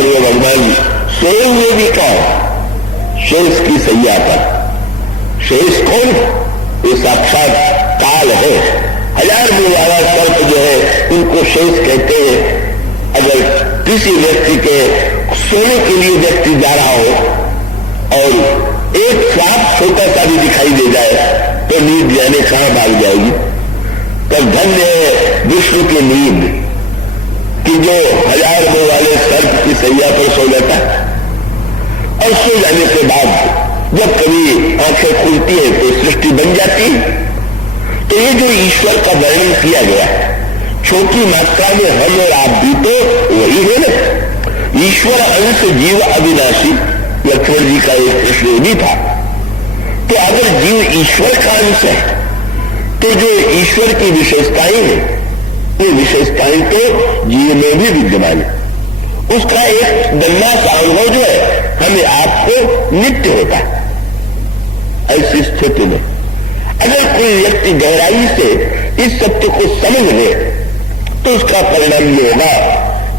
और वो भगवान सोए हुए भी कौन? शेष की सैया पर। शेष कौन? ये साक्षात काल है। 1000 मुंह वाला सर्प जो है उनको शेष कहते हैं। अगर किसी व्यक्ति के सोने के लिए व्यक्ति जा रहा हो और एक सांप छोटा सा भी दिखाई दे जाए तो नींद जाने कहां भाग जाएगी। तब धन्य है विष्णु की नींद कि जो 1000 मुंह वाले सर्प की सैया पर सो जाता है और सो जाने के बाद जब कभी आंखें खुलती है तो सृष्टि बन जाती है। तो ये जो ईश्वर का वर्णन किया गया छोटी मात्रा में हम और आप भी तो वही है ना। ईश्वर अंश जीव अविनाशी लक्ष्मण जी का एक प्रश्न भी था। तो अगर जीव ईश्वर का अंश है तो जो ईश्वर की विशेषताएं हैं वो विशेषताएं तो जीव में भी विद्यमान है। उसका एक नन्हा सा अनुभव जो है हमें आपको नित्य होता है। ऐसी स्थिति में अगर कोई व्यक्ति गहराई से इस सत्य को समझ ले तो उसका परिणाम ये होगा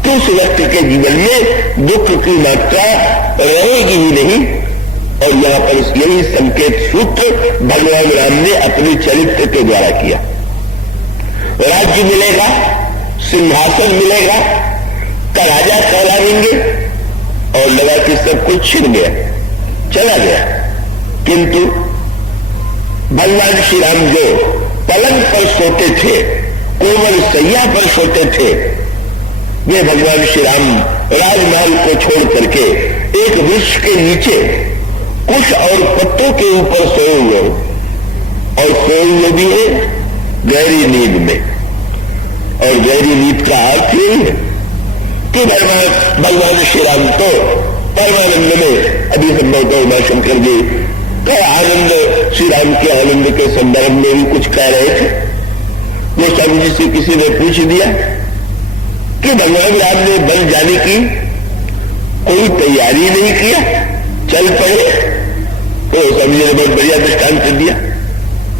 कि उस व्यक्ति के जीवन में दुख की मात्रा रहेगी ही नहीं। और यहां पर यही संकेत सूत्र भगवान राम ने अपने चरित्र के द्वारा किया। राज्य मिलेगा, सिंहासन मिलेगा का राजा कहलाएंगे और लगा कि सब कुछ छिन गया, चला गया। किंतु भगवान श्री राम जो पलंग पर सोते थे, कोमल सैया पर सोते थे, वे भगवान श्री राम राजमहल को छोड़ करके एक वृक्ष के नीचे कुछ और पत्तों के ऊपर सोए हुए और सोए हुए भी है गहरी नींद में। और गहरी नींद का अर्थ यही है कि भगवान श्री राम तो परमानंद में अभी संभवतः उमा शंकर जी का आनंद श्री राम के आनंद के संदर्भ में भी कुछ कह रहे थे। वो स्वामी जी से किसी ने पूछ दिया कि भगवान राम ने बन जाने की कोई तैयारी नहीं किया, चल पड़े। तो स्वामी जी ने बहुत बढ़िया दृष्टांत दिया।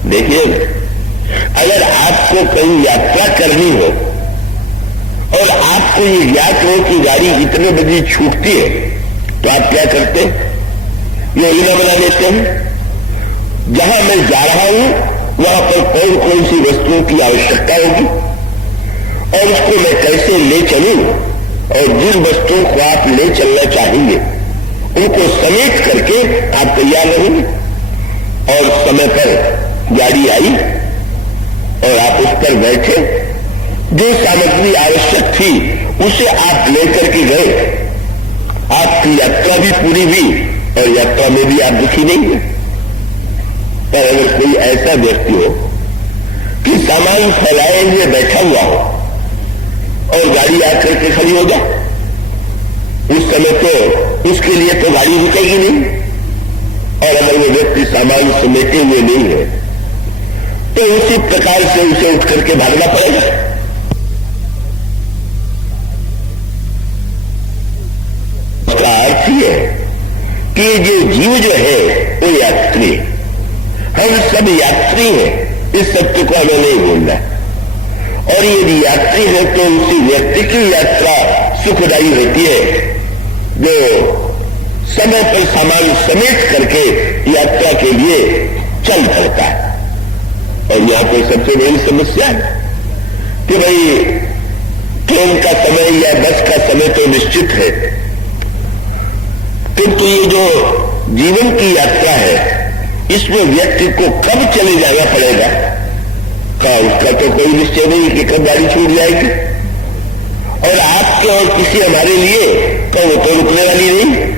देखिए, अगर आपको कहीं यात्रा करनी हो और आपको ये ज्ञात हो कि गाड़ी इतने बजे छूटती है तो आप क्या करते हैं? योजना बना लेते हैं जहां मैं जा रहा हूं वहां पर कौन कौन सी वस्तुओं की आवश्यकता होगी और उसको मैं कैसे ले चलूं और जिन वस्तुओं को आप ले चलना चाहेंगे उनको समेट करके आप तैयार रहेंगे। और समय पर गाड़ी आई और आप उस पर बैठे, जो सामग्री आवश्यक थी उसे आप लेकर के गए, आपकी यात्रा भी पूरी हुई और यात्रा में भी आप दुखी नहीं हुए। पर अगर कोई ऐसा व्यक्ति हो कि सामान फैलाए हुए बैठा हुआ हो और गाड़ी आकर के खड़ी हो जाए, उस समय तो उसके लिए तो गाड़ी रुकेगी नहीं। और अगर वो व्यक्ति सामान समेटे हुए नहीं है तो उसी प्रकार से उसे उठ करके भागना पड़ेगा। उसका अर्थ ही है कि जो जीव जो है वो यात्री है। हम सब यात्री हैं, इस सत्य को हमें नहीं भूलना। और यदि यात्री है तो उसी व्यक्ति की यात्रा सुखदायी होती है जो समय पर सामान समेट करके यात्रा के लिए चल पड़ता है। और यहां पर सबसे बड़ी समस्या है कि भाई ट्रेन का समय या बस का समय तो निश्चित है, किंतु ये जो जीवन की यात्रा है इसमें व्यक्ति को कब चले जाना पड़ेगा का उसका तो कोई निश्चय नहीं कि कब गाड़ी छूट जाएगी। और आपके और किसी हमारे लिए तो वो तो रुकने वाली नहीं।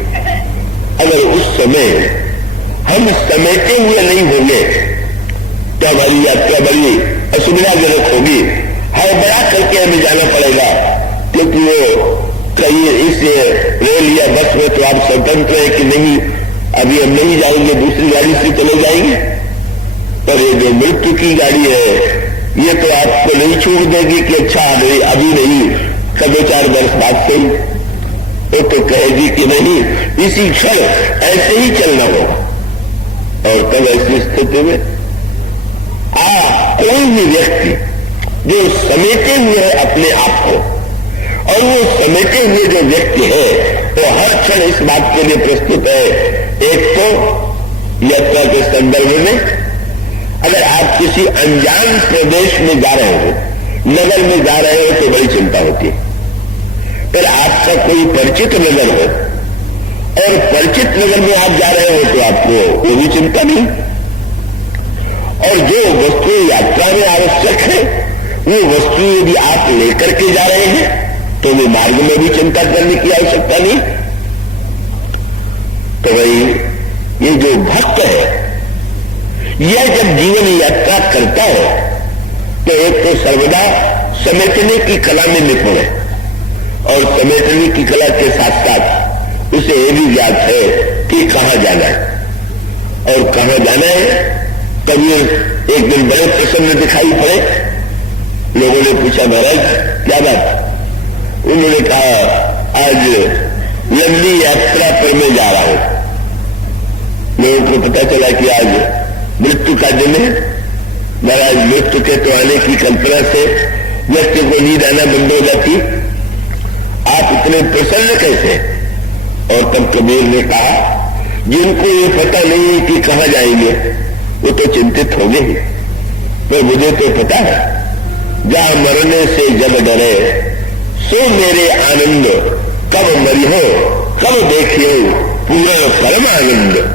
अगर उस समय हम समेटे हुए नहीं होंगे तो हमारी यात्रा बड़ी असुविधाजनक होगी। हड़बड़ा करके हमें जाना पड़ेगा, क्योंकि वो कहीं इस रेल या बस में तो आप स्वतंत्र है कि नहीं, अभी हम नहीं जाएंगे, दूसरी गाड़ी से चले जाएंगे। पर ये जो मृत्यु की गाड़ी है ये तो आपको नहीं छूट देगी कि अच्छा अभी नहीं, कभी 4 वर्ष बाद से वो तो कहेगी कि नहीं, इसी क्षण ऐसे ही चलना होगा। और तब ऐसी स्थिति में कोई भी व्यक्ति जो समेटे हुए है अपने आप को, और वो समेटे हुए जो व्यक्ति है लक्षण इस बात के लिए प्रस्तुत है। एक तो यात्रा के संदर्भ में, अगर आप किसी अनजान प्रदेश में जा रहे हो, नगर में जा रहे हो, तो बड़ी चिंता होती है। पर आपका कोई परिचित नगर हो और परिचित नगर में आप जा रहे हो तो आपको कोई भी चिंता नहीं। और जो वस्तु यात्रा में आवश्यक है वो वस्तु यदि आप लेकर के जा रहे हैं तो वो मार्ग में भी चिंता करने की आवश्यकता नहीं। तो भाई ये जो भक्त है, यह जब जीवन यात्रा करता है तो एक तो सर्वदा समेटने की कला में निपुण है, और समेटने की कला के साथ साथ उसे यह भी ज्ञात है कि कहां जाना है और कहां जाना है। कबीर एक दिन बड़े प्रसन्न दिखाई पड़े। लोगों ने पूछा, महाराज क्या बात? उन्होंने कहा, आज लंबी यात्रा पर मैं जा रहा हूं। लोगों को पता चला कि आज मृत्यु का दिन है। महाराज, मृत्यु के तो आने की कल्पना से व्यक्ति को नींद आना बंद हो जाती। आप इतने प्रसन्न कैसे? और तब कबीर ने कहा, जिनको ये पता नहीं कि कहां जाएंगे वो तो चिंतित होंगे ही, पर मुझे तो पता है, जहां मरने से जब डरे सो मेरे आनंद, कब मरियो कब देखियो पूरा परम आनंद।